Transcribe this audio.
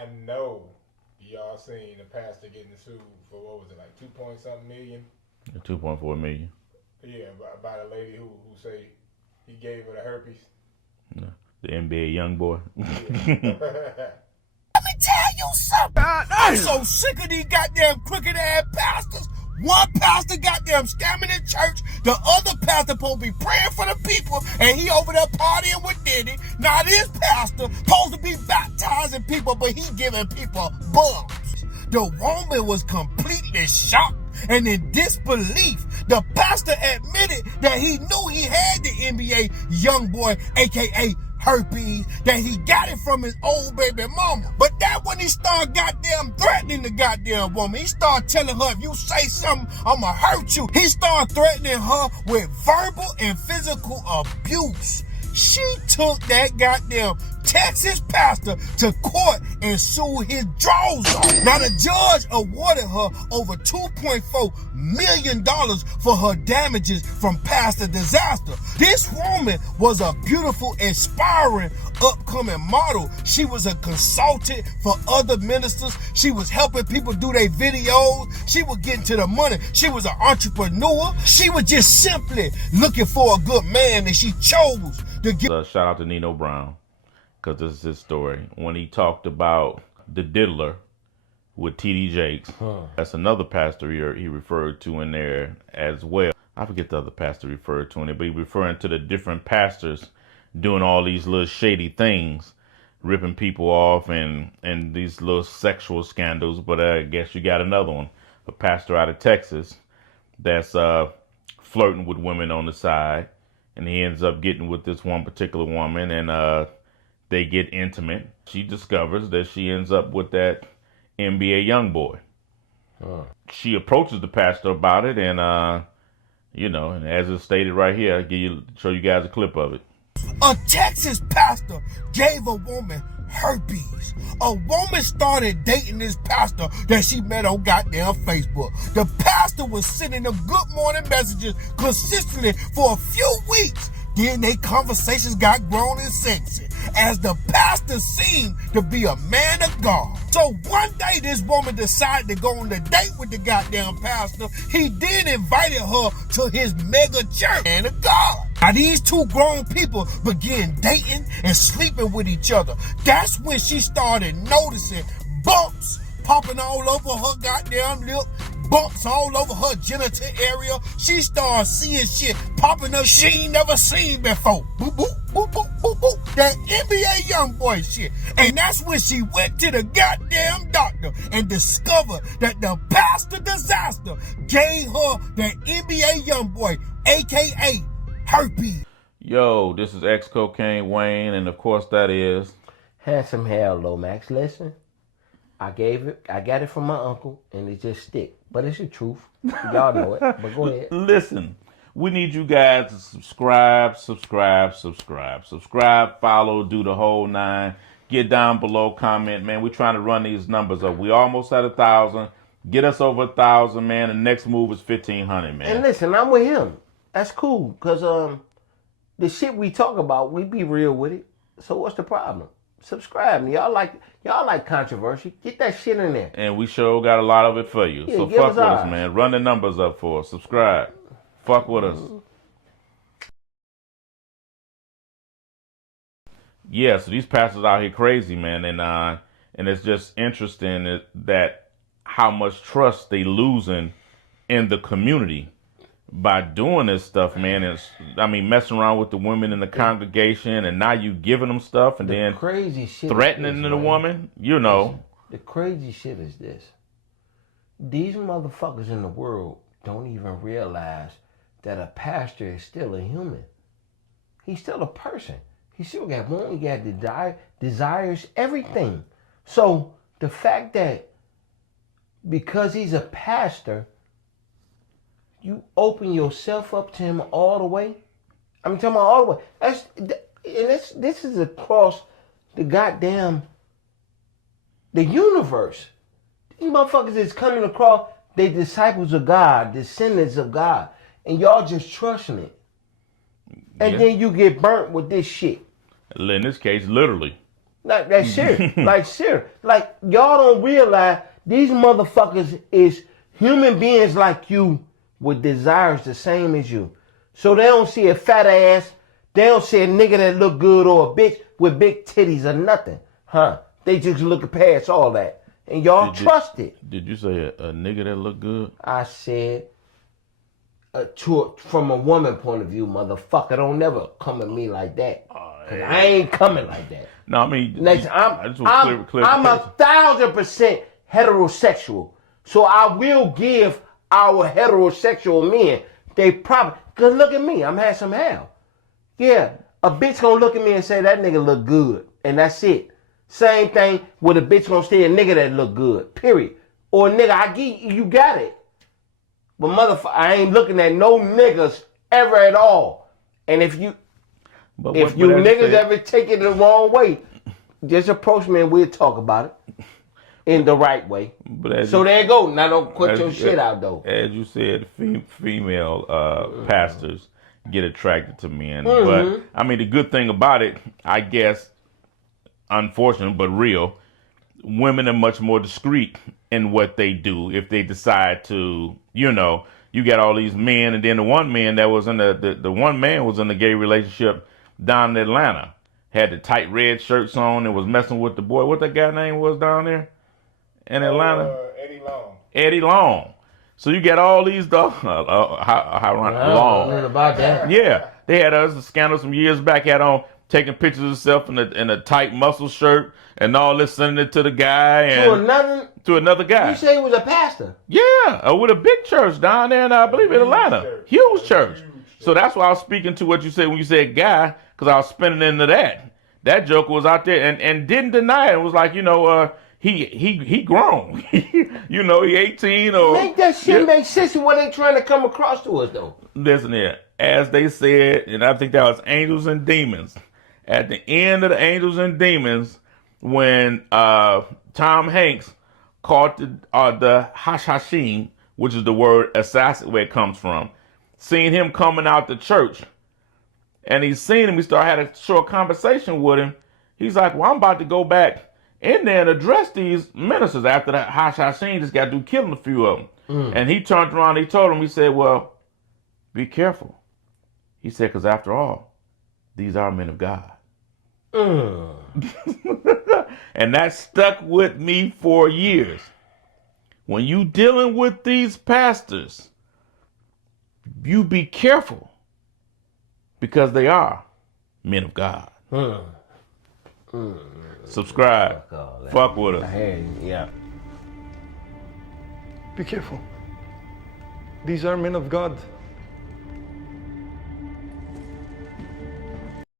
I know y'all seen the pastor getting sued for what was it, like 2 point something million? 2.4 million. Yeah, by the lady who say he gave her the herpes. No. The NBA young boy. Yeah. Let me tell you something. I'm so sick of these goddamn crooked ass pastors. One pastor goddamn scamming in church. The other pastor supposed to be praying for the people, and he over there partying with Diddy. Now this pastor supposed to be baptizing people, but he giving people bums. The woman was completely shocked and in disbelief. The pastor admitted that he knew he had the NBA young boy, aka herpes, that he got it from his old baby mama. But that when he started goddamn threatening the goddamn woman, he started telling her, if you say something, I'ma hurt you. He started threatening her with verbal and physical abuse. She took that goddamn Texas pastor to court and sued his drawers off. Now the judge awarded her over $2.4 million for her damages from pastor disaster. This woman was a beautiful, inspiring, upcoming model. She was a consultant for other ministers. She was helping people do their videos. She was getting to the money. She was an entrepreneur. She was just simply looking for a good man, and she chose to get. Shout out to Nino Brown, because this is his story. When he talked about the diddler with T.D. Jakes, that's another pastor he referred to in there as well. I forget the other pastor referred to in it, but he referring to the different pastors doing all these little shady things, ripping people off and these little sexual scandals. But I guess you got another one, a pastor out of Texas that's flirting with women on the side, and he ends up getting with this one particular woman, and they get intimate. She discovers that she ends up with that NBA young boy. She approaches the pastor about it, and and as it's stated right here, I'll show you guys a clip of it. A Texas pastor gave a woman herpes. A woman started dating this pastor that she met on goddamn Facebook. The pastor was sending them good morning messages consistently for a few weeks. Then their conversations got grown and sexy, as the pastor seemed to be a man of God. So one day this woman decided to go on a date with the goddamn pastor. He then invited her to his mega church. Man of God. Now these two grown people began dating and sleeping with each other. That's when she started noticing bumps popping all over her goddamn lip, bumps all over her genital area. She started seeing shit popping up she ain't never seen before. Boop, boop, boop, boop, boop, boop. That NBA young boy shit. And that's when she went to the goddamn doctor and discovered that the pastor disaster gave her that NBA young boy, aka herpes. Yo, this is X Cocaine Wayne, and of course that is Handsome Hair Lomax. Listen, I got it from my uncle, and it just stick. But it's the truth. Y'all know it. But go ahead. Listen, we need you guys to subscribe, follow, do the whole nine. Get down below, comment, man. We're trying to run these numbers up. We almost at 1,000. Get us over 1,000, man. The next move is 1,500, man. And listen, I'm with him. That's cool, cause the shit we talk about, we be real with it. So what's the problem? Subscribe. Y'all like controversy. Get that shit in there. And we sure got a lot of it for you. Yeah, so give fuck us with ours. us, man. Run the numbers up for us. Subscribe. Fuck with us. Yeah, so these pastors out here crazy, man, and it's just interesting that how much trust they losing in the community by doing this stuff, man. Messing around with the women in the congregation, and now you giving them stuff, and then crazy shit threatening the woman, Listen, the crazy shit is this. These motherfuckers in the world don't even realize that a pastor is still a human. He's still a person. He still got one, he got desires, everything. So the fact that because he's a pastor, you open yourself up to him all the way. I'm talking about all the way. This is across the goddamn the universe. These motherfuckers is coming across. They disciples of God, descendants of God, and y'all just trusting it. And then you get burnt with this shit. In this case, literally. Like, that's serious. Like, serious. Like, y'all don't realize these motherfuckers is human beings like you with desires the same as you. So they don't see a fat ass, they don't see a nigga that look good or a bitch with big titties or nothing. Huh? They just look past all that. And y'all trust it. Did you say a nigga that look good? I said, from a woman point of view, motherfucker, don't never come at me like that. Cause I ain't coming like that. No, I mean, Next, I'm 1,000% heterosexual. So I will give our heterosexual men, they probably, cause look at me, I'm handsome hell. Yeah, a bitch gonna look at me and say that nigga look good. And that's it. Same thing with a bitch gonna say a nigga that look good, period. Or a nigga, I get you got it. But motherfucker, I ain't looking at no niggas ever at all. And if you niggas ever take it the wrong way, just approach me and we'll talk about it in the right way. So there you go. Now don't quit your shit out though. As you said, female pastors get attracted to men. But I mean, the good thing about it, I guess, unfortunate but real, women are much more discreet in what they do if they decide to, you got all these men, and then the one man that was in the one man was in a gay relationship down in Atlanta, had the tight red shirts on and was messing with the boy. What that guy name was down there in Atlanta? Eddie Long. Eddie Long. So you got all these dogs. How long? About that. Yeah, they had us a scandal some years back. Had on taking pictures of himself in a tight muscle shirt and all this, sending it to the guy and to another guy. You say he was a pastor? Yeah, with a big church down there, in, I believe, in Atlanta. Huge church. So that's why I was speaking to what you said when you said guy, because I was spinning into that. That joker was out there and didn't deny it. It was like, he grown. He 18 or... Make that shit make sense of what they trying to come across to us, though. Listen here. As they said, and I think that was Angels and Demons. At the end of the Angels and Demons, when Tom Hanks caught the Hashashim, which is the word assassin, where it comes from, seen him coming out the church, and he seen him, he had a short conversation with him. He's like, well, I'm about to go back in there and address these ministers after that Hashashim just got through killing a few of them. And he turned around, he told him, he said, well, be careful. He said, because after all, these are men of God. And that stuck with me for years. When you dealing with these pastors, you be careful, because they are men of God. Subscribe. Fuck with us. Yeah. Be careful. These are men of God.